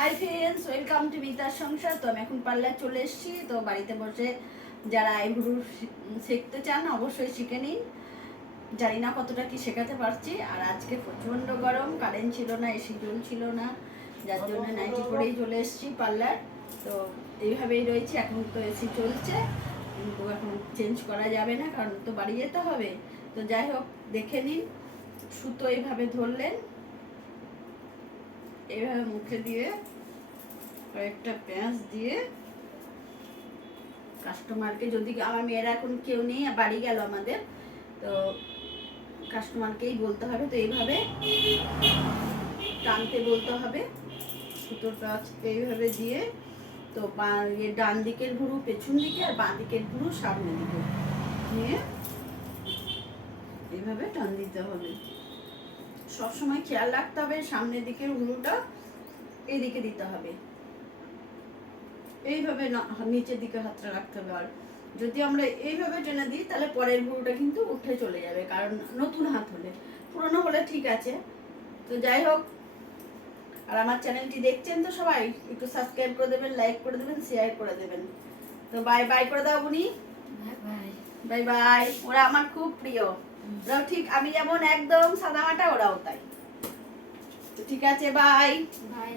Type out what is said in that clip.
High friends welcome two মিতার সংসার তো আমি এখন পার্লার চলে এসেছি। তো বাড়িতে বসে যারা আইব্রু শিখতে চান, অবশ্যই শিখে নিন। জানি না কতটা কি শেখাতে পারছি। আর আজকে প্রচণ্ড গরম কারেন্ট ছিল না এসি জল ছিল না। যার জন্য নাইটি পরেই চলে এসেছি পার্লার। তো এইভাবেই রয়েছে, এখন তো এসি চলছে। কিন্তু এখন চেঞ্জ করা যাবে না, কারণ তো বাড়ি যেতে হবে। তো যাই হোক, দেখে নিন। সুতো এইভাবে ধরলেন। এইভাবে মুখে দিয়ে কয়েকটা পেঁয়াজ দিয়ে কাস্টমারকে যদি আমার মেয়েরা এখন কেউ নেই, বাড়ি গেল আমাদের, তো কাস্টমারকেই বলতে হবে। তো এইভাবে টানতে বলতে হবে, সুতোর এইভাবে দিয়ে, তো ইয়ে ডান দিকের ভুরু, পেছন দিকে, আর বাঁ দিকের ভুরু সামনে দিকে। নিয়ে এইভাবে টান দিতে হবে। সবসময় খেয়াল রাখতে হবে, সামনের দিকের উলুটা এইদিকে দিতে হবে। এইভাবে না, নিচের দিকে হাতটা রাখতে হবে। আর যদি আমরা এইভাবে টেনে দিই, তাহলে পরের ভুরুটা কিন্তু উঠে চলে যাবে, কারণ নতুন হাত হলে। পুরনো হলে ঠিক আছে। তো যাই হোক, আর আমার চ্যানেলটি দেখছেন তো সবাই, একটু সাবস্ক্রাইব করে দেবেন, লাইক করে দেবেন, শেয়ার করে দেবেন। তো বাই বাই করে দাও বুনি। Bye bye. ওরা আমার খুব প্রিয়। ওরাও ঠিক, আমি যেমন একদম সাদামাটা, ওরাও তাই। ঠিক আছে, বাই। বাই।